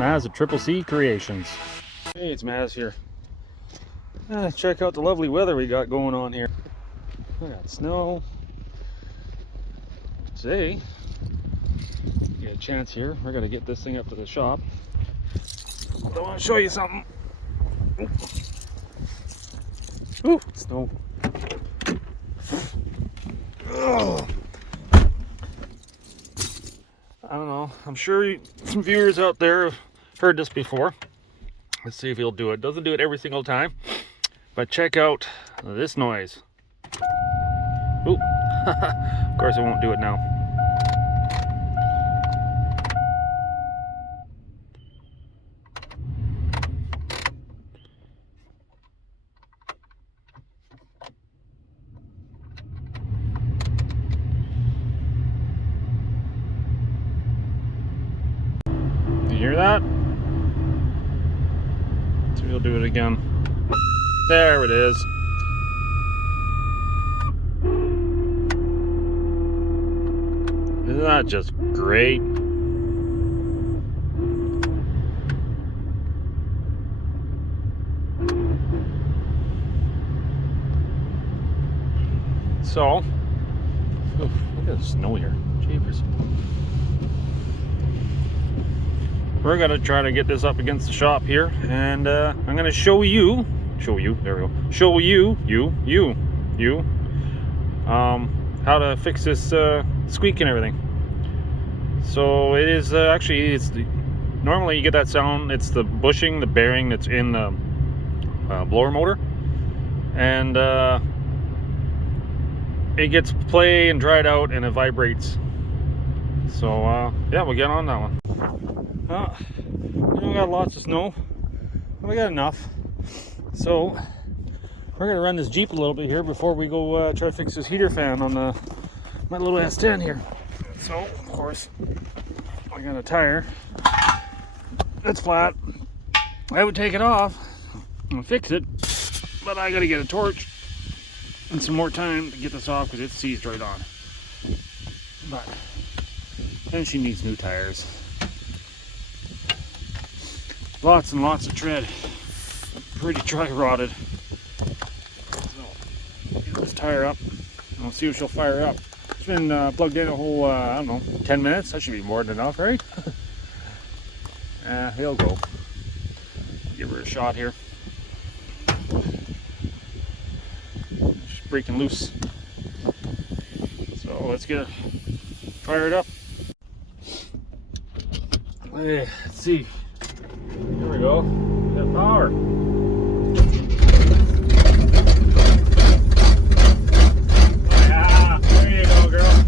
Maz of Triple C Creations. Hey, it's Maz here. Check out the lovely weather we got going on here. We got snow. Today, get a chance here. We're gonna get this thing up to the shop. I want to show you something. Ooh, snow. Oh. I don't know. I'm sure some viewers out there have heard this before. Let's see if he'll do it. Doesn't do it every single time, but check out this noise. Ooh. Of course, I won't do it now. You hear that? So we'll do it again. There it is. Isn't that just great? So, oof, look at the snow here. Jeepers. We're gonna try to get this up against the shop here, and I'm gonna show you, there we go, show you, how to fix this squeak and everything. So it is normally you get that sound, it's the bushing, the bearing that's in the blower motor, and it gets play and dried out and it vibrates. So yeah, we'll get on that one. We got lots of snow, we got enough, so we're gonna run this Jeep a little bit here before we go try to fix this heater fan on my little S10 here. So of course I got a tire that's flat. I would take it off and fix it, but I gotta get a torch and some more time to get this off because it's seized right on. But then she needs new tires. Lots and lots of tread. Pretty dry-rotted. So, get this tire up and we'll see if she'll fire up. It's been plugged in a whole, I don't know, 10 minutes. That should be more than enough, right? He'll go. Give her a shot here. She's breaking loose. So let's get it fired up. Let's see. Here we go. Got power. Yeah, there you go, girl.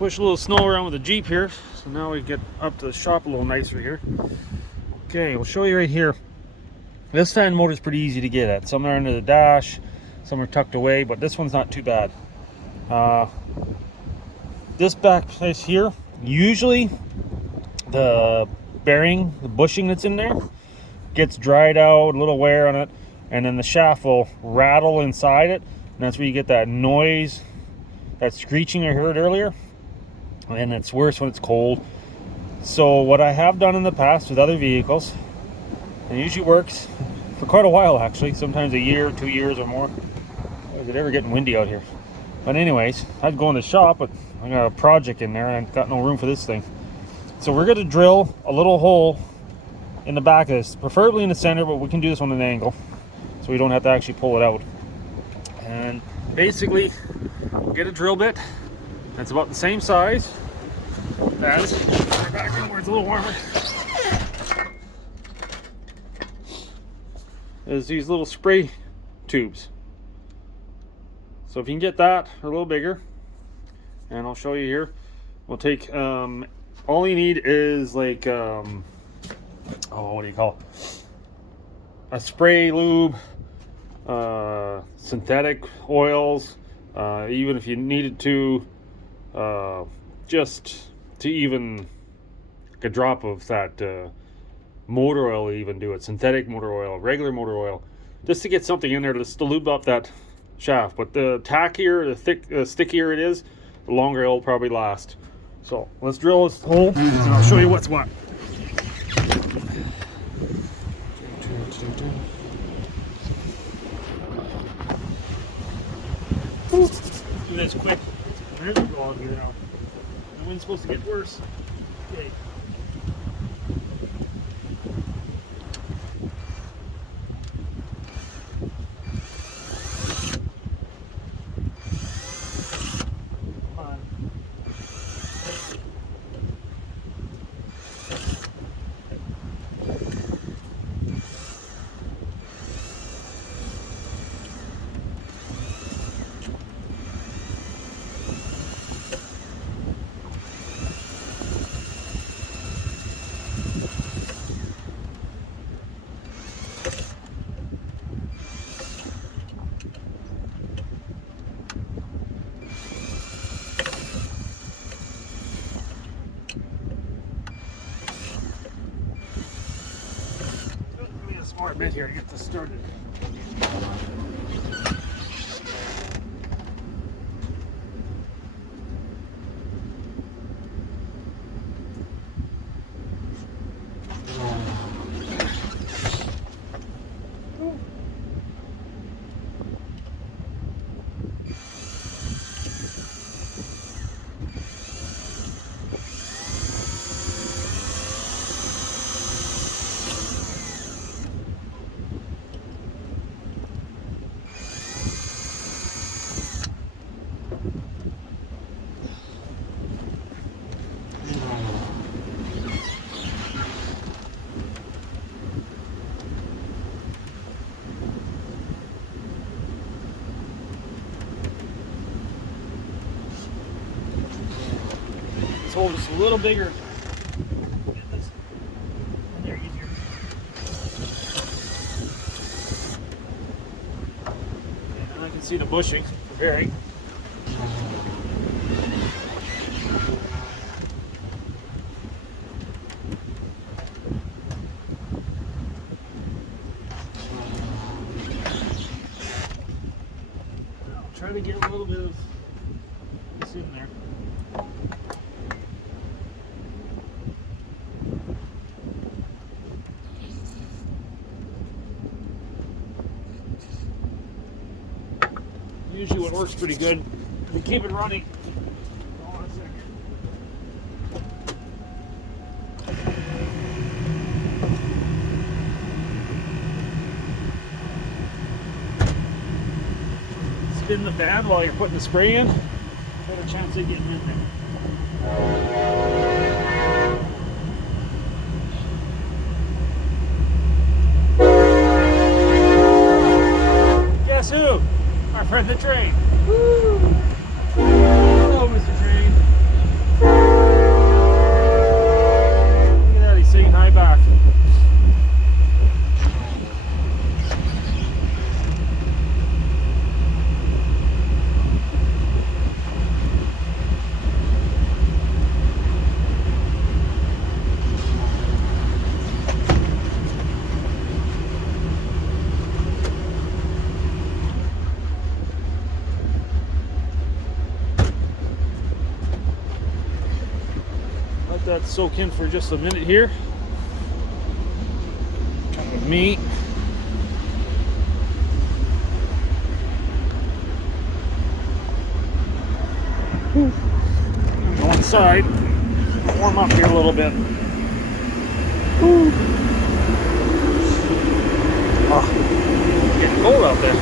push a little snow around with the Jeep here. So now we get up to the shop a little nicer here. Okay, we'll show you right here. This fan motor is pretty easy to get at. Some are under the dash, some are tucked away, but this one's not too bad. This back place here, usually the bearing, the bushing that's in there, gets dried out, a little wear on it, and then the shaft will rattle inside it, and that's where you get that noise, that screeching I heard earlier, and it's worse when it's cold. So what I have done in the past with other vehicles, and it usually works for quite a while actually, sometimes a year, 2 years or more. Is it ever getting windy out here? But anyways, I'd go in the shop, but I got a project in there and I've got no room for this thing. So we're gonna drill a little hole in the back of this, preferably in the center, but we can do this on an angle so we don't have to actually pull it out. And basically get a drill bit that's about the same size as back in where it's a little warmer. Is these little spray tubes. So if you can get that or a little bigger, and I'll show you here. We'll take all you need is like what do you call it? A spray lube, synthetic oils, even if you needed to, just to even like a drop of that motor oil, even do it, synthetic motor oil, regular motor oil, just to get something in there to lube up that shaft. But the tackier, the stickier it is, the longer it'll probably last. So let's drill this hole and I'll show you what's what. Let's do this quick. There's a dog here now. The wind's supposed to get worse. Okay. More bit here to get this started. This hole is a little bigger. There, easier. And I can see the bushing preparing. Try to get a little bit of this in there. Usually what works pretty good, we keep it running. Hold on a second. Spin the fan while you're putting the spray in. Got a chance of getting in there. Guess who? Our friend the train. Woo! Hello, Mr. Train. that soak in for just a minute here. Come with me. Go inside. Warm up here a little bit. Oh, it's getting cold out there.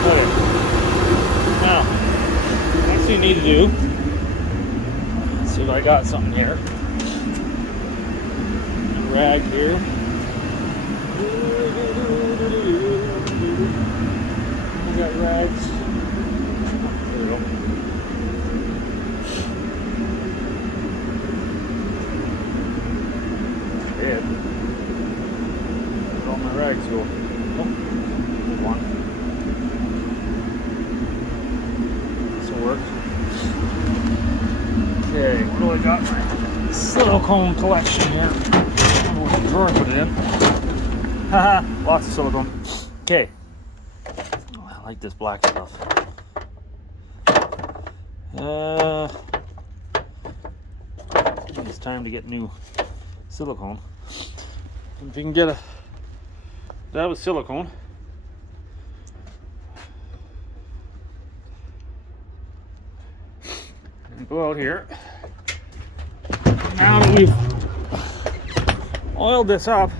Okay. Now, next thing you need to do, let's see if I got something here. A rag here. We got rags. There we go. Dead. Where'd all my rags go? Oh, there's one. This will work. Okay, what do I got? My silicone collection here. I don't know what drawer I put it in. Haha, lots of silicone. Okay. Oh, I like this black stuff. It's time to get new silicone. If you can get that was silicone. And go out here. Now that we've oiled this up,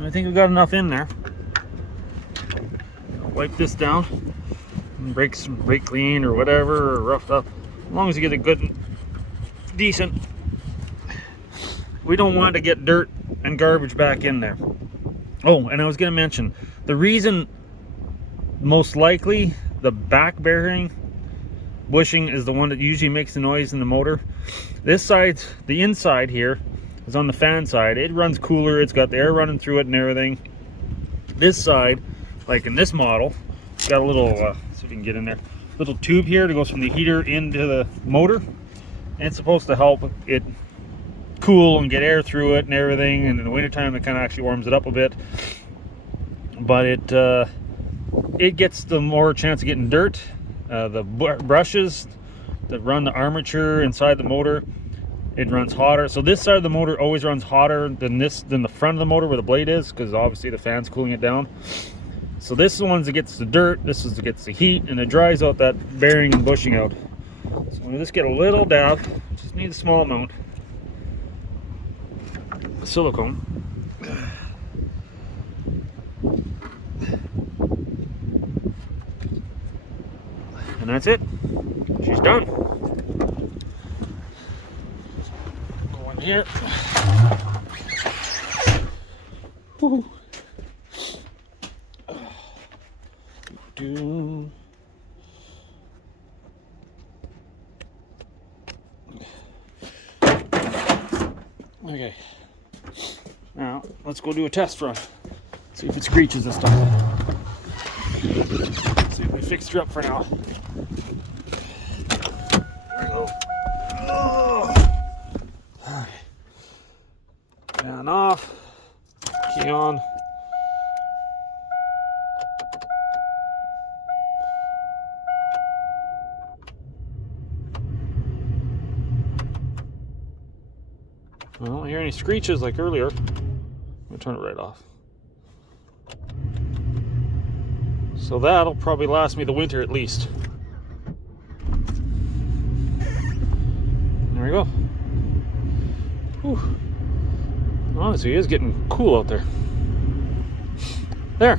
I think we've got enough in there. I'll wipe this down and brake clean or whatever, or roughed up. As long as you get a good, decent. We don't want to get dirt and garbage back in there. Oh, and I was going to mention, the reason most likely the back bearing bushing is the one that usually makes the noise in the motor. This side, the inside here, is on the fan side. It runs cooler, it's got the air running through it and everything. This side, like in this model, it's got a little, see if you can get in there, little tube here that goes from the heater into the motor. And it's supposed to help it cool and get air through it and everything, and in the wintertime it kind of actually warms it up a bit. But it gets the more chance of getting dirt. The brushes that run the armature inside the motor, it runs hotter. So this side of the motor always runs hotter than the front of the motor where the blade is, because obviously the fan's cooling it down. So this is the one that gets the dirt, this is that gets the heat, and it dries out that bearing and bushing out. So I'm gonna just get a little dab, just need a small amount of silicone. And that's it. She's done. Go in here. Woo. Okay. Now let's go do a test run. See if it screeches this time. See if we fixed her up for now. There we go. Oh. Fan off. Key on. I don't hear any screeches like earlier. I'm gonna turn it right off. So that'll probably last me the winter at least. There we go. Whew. Honestly, it is getting cool out there. There.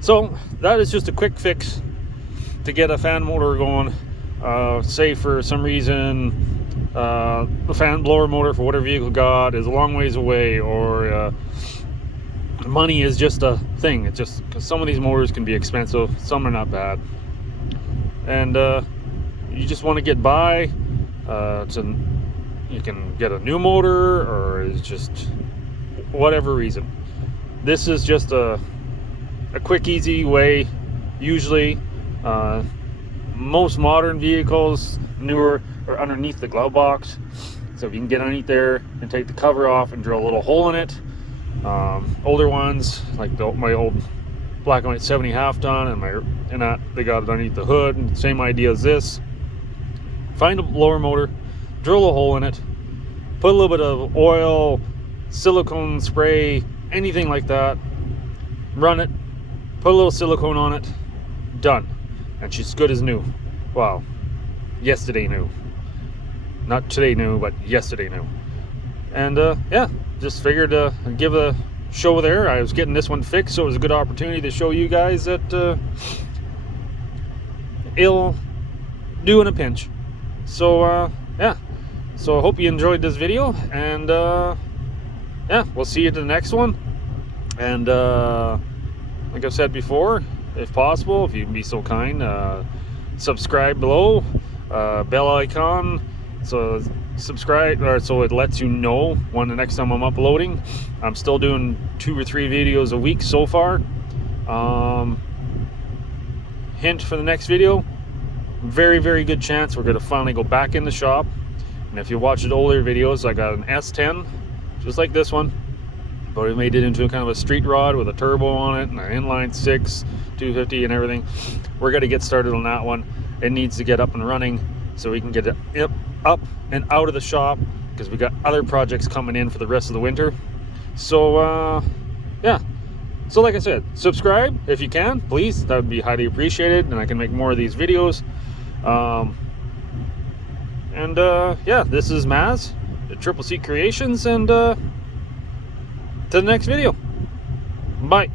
So that is just a quick fix to get a fan motor going. Say for some reason the fan blower motor for whatever vehicle got is a long ways away, or money is just a thing. It's just because some of these motors can be expensive, some are not bad, and you just want to get by. You can get a new motor, or it's just whatever reason. This is just a quick, easy way. Usually, most modern vehicles, newer, are underneath the glove box. So if you can get underneath there and take the cover off and drill a little hole in it. Older ones, like my old black and white 70 half ton, and they got it underneath the hood, and same idea as this. Find a blower motor, drill a hole in it, put a little bit of oil, silicone spray, anything like that, run it, put a little silicone on it, done. And she's good as new. Wow, yesterday new. Not today new, but yesterday new. And yeah, just figured to give a show there. I was getting this one fixed, so it was a good opportunity to show you guys that it'll do in a pinch. So yeah, so I hope you enjoyed this video, and yeah, we'll see you at the next one. And like I've said before, if possible, if you can be so kind, subscribe below, bell icon, so subscribe, or so it lets you know when the next time I'm uploading. I'm still doing 2 or 3 videos a week so far. Hint for the next video, very, very good chance we're going to finally go back in the shop. And if you watch the older videos, I got an S10 just like this one, but we made it into a kind of a street rod with a turbo on it and an inline 6 250 and everything. We're going to get started on that one. It needs to get up and running so we can get it up and out of the shop, because we got other projects coming in for the rest of the winter. So yeah, so like I said, subscribe if you can, please. That would be highly appreciated, and I can make more of these videos. And yeah, this is Maz at Triple C Creations, and to the next video. Bye.